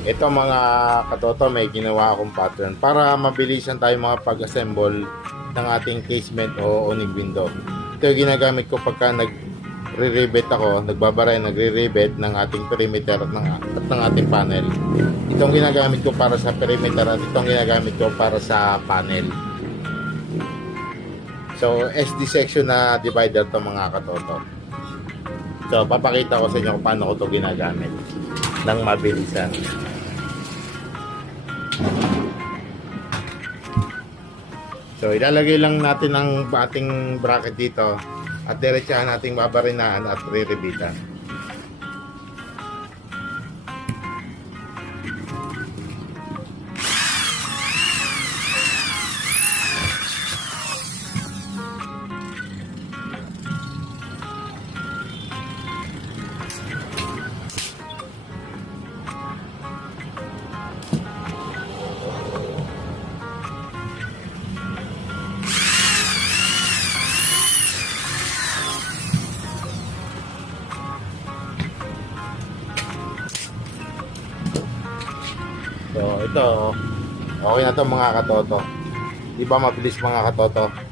Ito mga katoto, may ginawa akong pattern para mabilisan tayo mga pag-assemble ng ating casement o awning window. Ito yung ginagamit ko pagka nagre-rivet ako, nagre-rivet ng ating perimeter at ng ating panel. Itong ginagamit ko para sa perimeter at itong ginagamit ko para sa panel. So, SD section na divider to mga katoto. So, papakita ko sa inyo kung paano ko to ginagamit ng mabilisan. So, ilalagay lang natin ang ating bracket dito at diretsahan nating babarinaan at riribitan. So, ito, okay na to mga katoto. Di ba mabilis mga katoto?